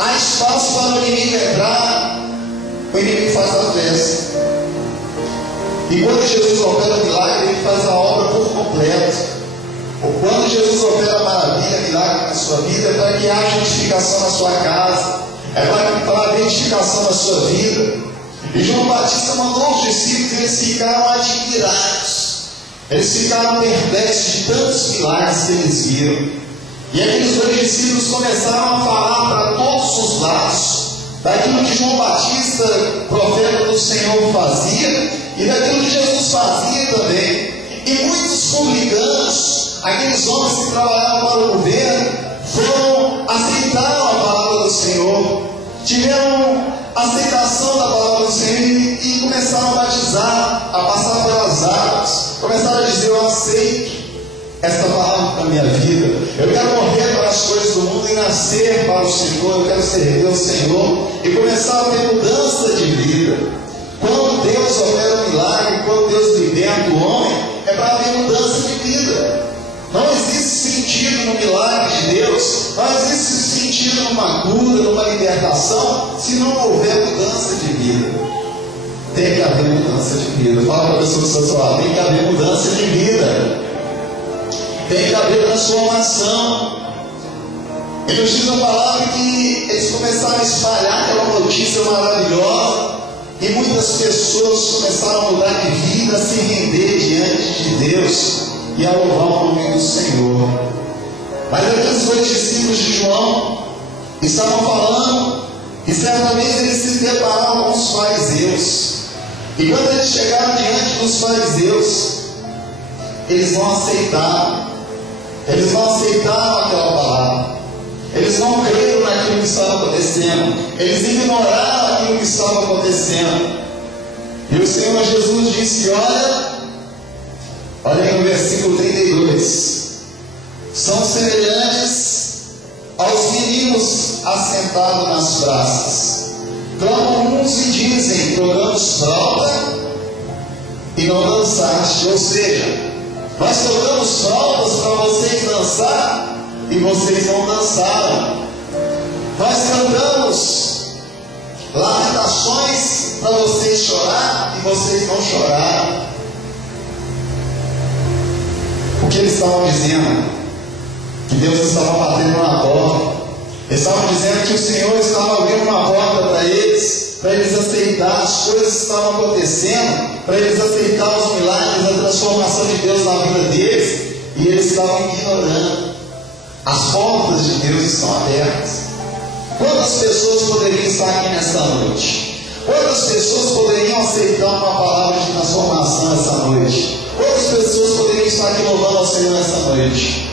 há espaço para o inimigo entrar, o inimigo faz a festa. E quando Jesus opera o milagre, ele faz a obra por completo. Ou quando Jesus opera a maravilha, milagre na sua vida, é para que haja edificação na sua casa, é para haver edificação na sua vida. E João Batista mandou os discípulos, eles ficaram admirados, eles ficaram perplexos de tantos milagres que eles viram. E aqueles dois discípulos começaram a falar para todos os lados daquilo que João Batista, profeta do Senhor, fazia e daquilo que Jesus fazia também. E muitos publicanos, aqueles homens que trabalhavam para o governo, aceitaram a palavra do Senhor, tiveram aceitação da palavra do Senhor e começaram a batizar, a passar pelas águas, começaram a dizer: eu aceito esta palavra para a minha vida, eu quero morrer para as coisas do mundo e nascer para o Senhor, eu quero servir ao Senhor, e começar a ter mudança de vida. Quando Deus opera um milagre, quando Deus liberta o homem, é para haver mudança de vida. Não existe sentido no milagre de Deus, não existe sentido numa cura, numa libertação, se não houver mudança de vida. Tem que haver mudança de vida. Fala para a pessoa que está ao seu lado: tem que haver mudança de vida. Tem que haver transformação. E nos diz a palavra que eles começaram a espalhar aquela notícia maravilhosa, e muitas pessoas começaram a mudar de vida, a se render diante de Deus e a louvar o nome do Senhor. Mas aqueles dois discípulos de João estavam falando, e certa vez eles se depararam com os fariseus. E quando eles chegaram diante dos fariseus, eles não aceitaram. Eles não aceitaram aquela palavra. Eles não creram naquilo que estava acontecendo. Eles ignoraram aquilo que estava acontecendo. E o Senhor Jesus disse: olha aí no versículo 32. São semelhantes aos meninos assentados nas praças. Clamam uns e dizem: tocamos flauta e não dançaste. Ou seja, nós tocamos flautas para vocês dançar e vocês não dançaram. Nós cantamos lamentações para vocês chorar e vocês não choraram. O que eles estavam dizendo? Que Deus estava batendo na porta. Eles estavam dizendo que o Senhor estava abrindo uma porta para eles aceitar as coisas que estavam acontecendo, para eles aceitar os milagres, a transformação de Deus na vida deles, e eles estavam ignorando. As portas de Deus estão abertas. Quantas pessoas poderiam estar aqui nesta noite? Quantas pessoas poderiam aceitar uma palavra de transformação essa noite? Quantas pessoas poderiam estar aqui louvando ao Senhor nessa noite?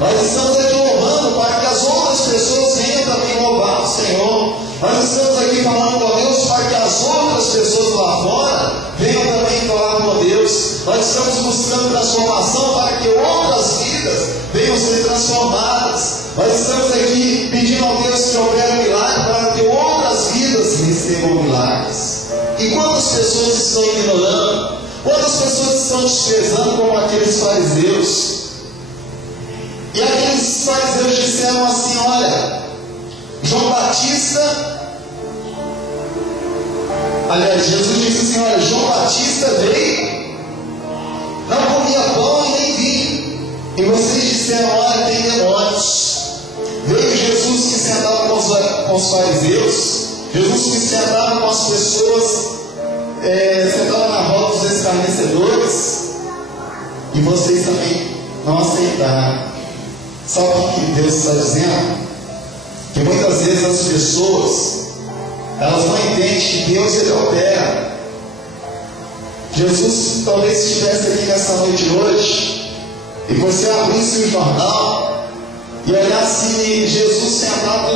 Nós estamos aqui louvando para que as outras pessoas venham também louvar o Senhor. Nós estamos aqui falando com Deus para que as outras pessoas lá fora venham também falar com Deus. Nós estamos buscando transformação para que outras vidas venham ser transformadas. Nós estamos aqui pedindo a Deus que opere um milagre para que outras vidas recebam milagres. E quantas pessoas estão ignorando? Quantas pessoas estão desprezando como aqueles fariseus? E aqueles fariseus disseram assim: olha, João Batista, aliás, Jesus disse assim: olha, João Batista veio, não comia pão e nem vinho, e vocês disseram: olha, tem demônios. Veio Jesus que sentava com os fariseus, Jesus que sentava com as pessoas, sentava na roda dos escarnecedores, e vocês também não aceitaram. Sabe o que Deus está dizendo? Que muitas vezes as pessoas, elas não entendem que Deus, Ele opera. Jesus talvez estivesse aqui nessa noite hoje, e você abrisse o jornal e olhasse Jesus sentado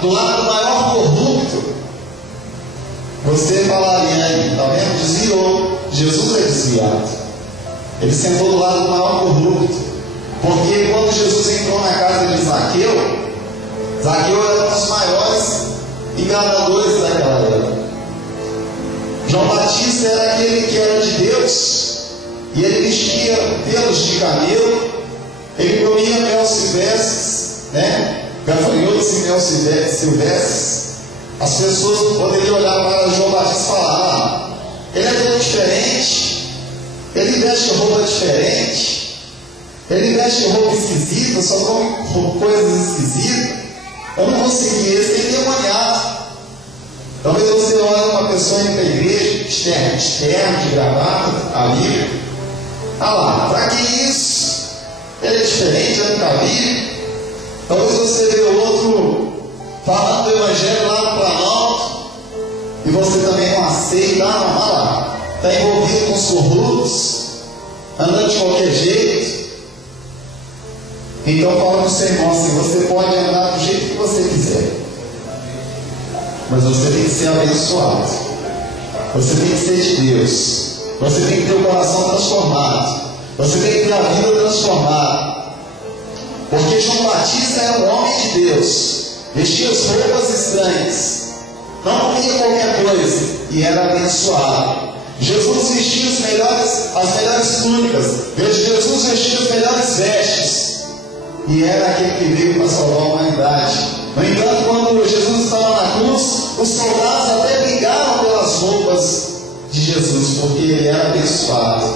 do lado do maior corrupto, você falaria: aí, está vendo? Desviou. Jesus é desviado. Ele sentou do lado do maior corrupto. Porque quando Jesus entrou na casa de Zaqueu, Zaqueu era um dos maiores enganadores daquela época. João Batista era aquele que era de Deus, e ele vestia pelos de camelo, ele comia mel silvestres, né? gafanhotos e mel silvestres, as pessoas poderiam olhar para João Batista e falar: ele é bem diferente, ele veste roupa diferente, ele veste roupa esquisita, só come coisas esquisitas. Eu não vou seguir esse, tem demoniado. Talvez você olhe uma pessoa indo para a igreja, externo, de gravata, ali. Ah lá, para que isso? Ele é diferente, eu nunca vi. Talvez você vê o outro falando do Evangelho lá no Planalto e você também não aceita. Ah, não, olha lá, está envolvido com os corruptos, andando de qualquer jeito. Então fala para o seu irmão assim: você pode andar do jeito que você quiser, mas você tem que ser abençoado, você tem que ser de Deus, você tem que ter o coração transformado, você tem que ter a vida transformada. Porque João Batista era um homem de Deus, vestia as roupas estranhas, não comia qualquer coisa e era abençoado. Jesus vestia as melhores túnicas, Jesus vestia as melhores vestes e era aquele que veio para salvar a humanidade. No entanto, quando Jesus estava na cruz, os soldados até brigaram pelas roupas de Jesus, porque ele era abençoado.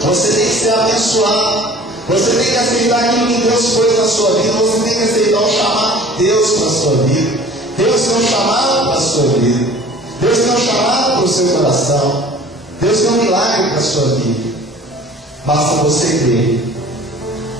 Você tem que ser abençoado, você tem que aceitar aquilo que Deus pôs na sua vida, você tem que aceitar o chamado de Deus para a sua vida. Deus tem um chamado para a sua vida, Deus tem um chamado para o seu coração, Deus tem um milagre para a sua vida. Basta você crer.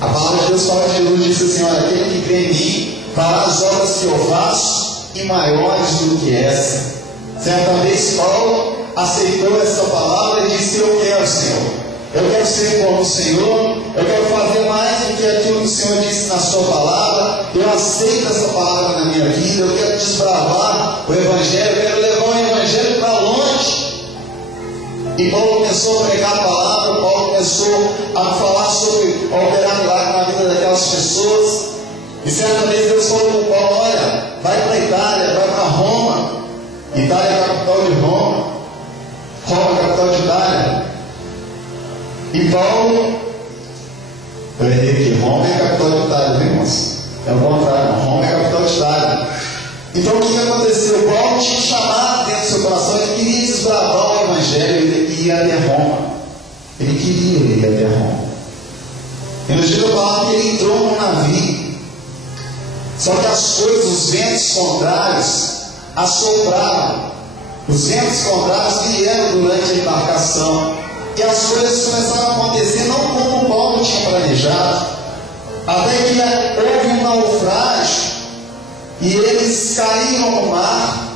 A palavra de Deus fala que Jesus disse assim: olha, aquele que crê em mim fará as obras que eu faço e maiores do que essa. Certa vez Paulo aceitou essa palavra e disse: eu quero, Senhor. Eu quero ser como o Senhor, eu quero fazer mais do que aquilo que o Senhor disse na sua palavra. Eu aceito essa palavra na minha vida, eu quero desbravar o Evangelho, eu quero levar o Evangelho para longe. E Paulo começou a pregar a palavra, Paulo começou a falar sobre a operar milagre na vida daquelas pessoas. E certa vez Deus falou com Paulo: olha, vai para a Itália, vai para Roma. Itália é a capital de Roma, Roma é a capital de Itália. E Paulo, eu errei que Roma é a capital de Itália, viu, irmãos? É o contrário, Roma é a capital de Itália. Então o que aconteceu? Paulo tinha chamado dentro do seu coração, ele queria desbravar o Evangelho, ele ia até Roma. Ele queria ir até Roma. E no dia da palavra que ele entrou num navio. Só que as coisas, os ventos contrários, assopraram. Os ventos contrários vieram durante a embarcação. E as coisas começaram a acontecer não como Paulo tinha planejado, até que houve um naufrágio e eles caíram no mar.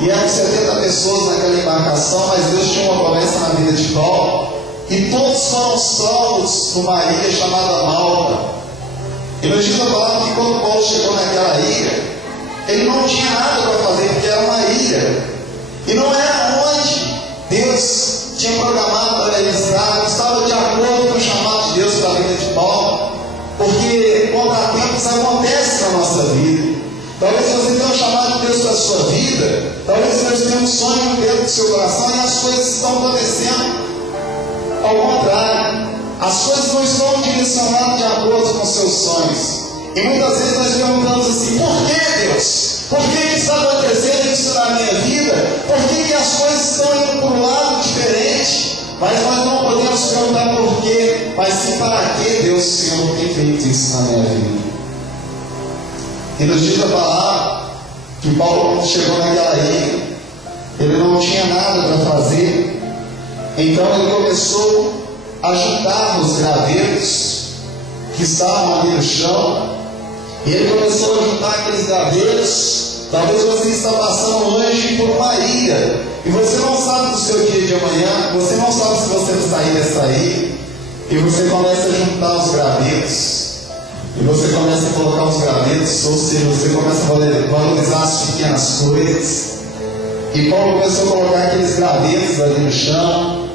E eram 70 pessoas naquela embarcação, mas Deus tinha uma promessa na vida de Paulo, e todos foram salvos numa ilha chamada Malta. E nos diz a palavra que quando Paulo chegou naquela ilha, ele não tinha nada para fazer, porque era uma ilha, e não era onde Deus tinha programado para ele estar, não estava de acordo com o chamado de Deus para a vida de Paulo, porque contratempos acontecem na nossa vida. Talvez você tenha um chamado de Deus para a sua vida, talvez Deus tenha um sonho dentro do seu coração e as coisas estão acontecendo ao contrário. As coisas não estão direcionadas de acordo com os seus sonhos. E muitas vezes nós perguntamos assim: por que, Deus? Por que está acontecendo isso na minha vida? Por que as coisas estão indo para um lado diferente? Mas nós não podemos perguntar por quê, mas sim para que Deus, Senhor, tem feito isso na minha vida. E nos diz a palavra que Paulo, quando chegou naquela ilha, ele não tinha nada para fazer. Então ele começou a juntar os gravetos que estavam ali no chão. E ele começou a juntar aqueles gravetos. Talvez você está passando hoje por uma ilha e você não sabe do seu dia de amanhã, você não sabe se você vai sair dessa ilha. E você começa a juntar os gravetos. E você começa a colocar os gravetos, ou seja, você começa a valorizar as pequenas coisas. E Paulo começou a colocar aqueles gravetos ali no chão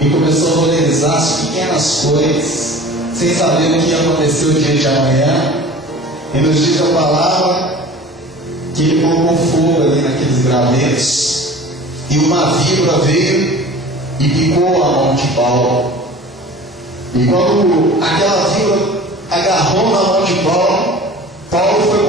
e começou a valorizar as pequenas coisas, sem saber o que ia acontecer o dia de amanhã. E nos diz a palavra que ele colocou fogo ali naqueles gravetos, e uma víbora veio e picou a mão de Paulo. E quando aquela víbora agarrou na mão de Paulo, Paulo foi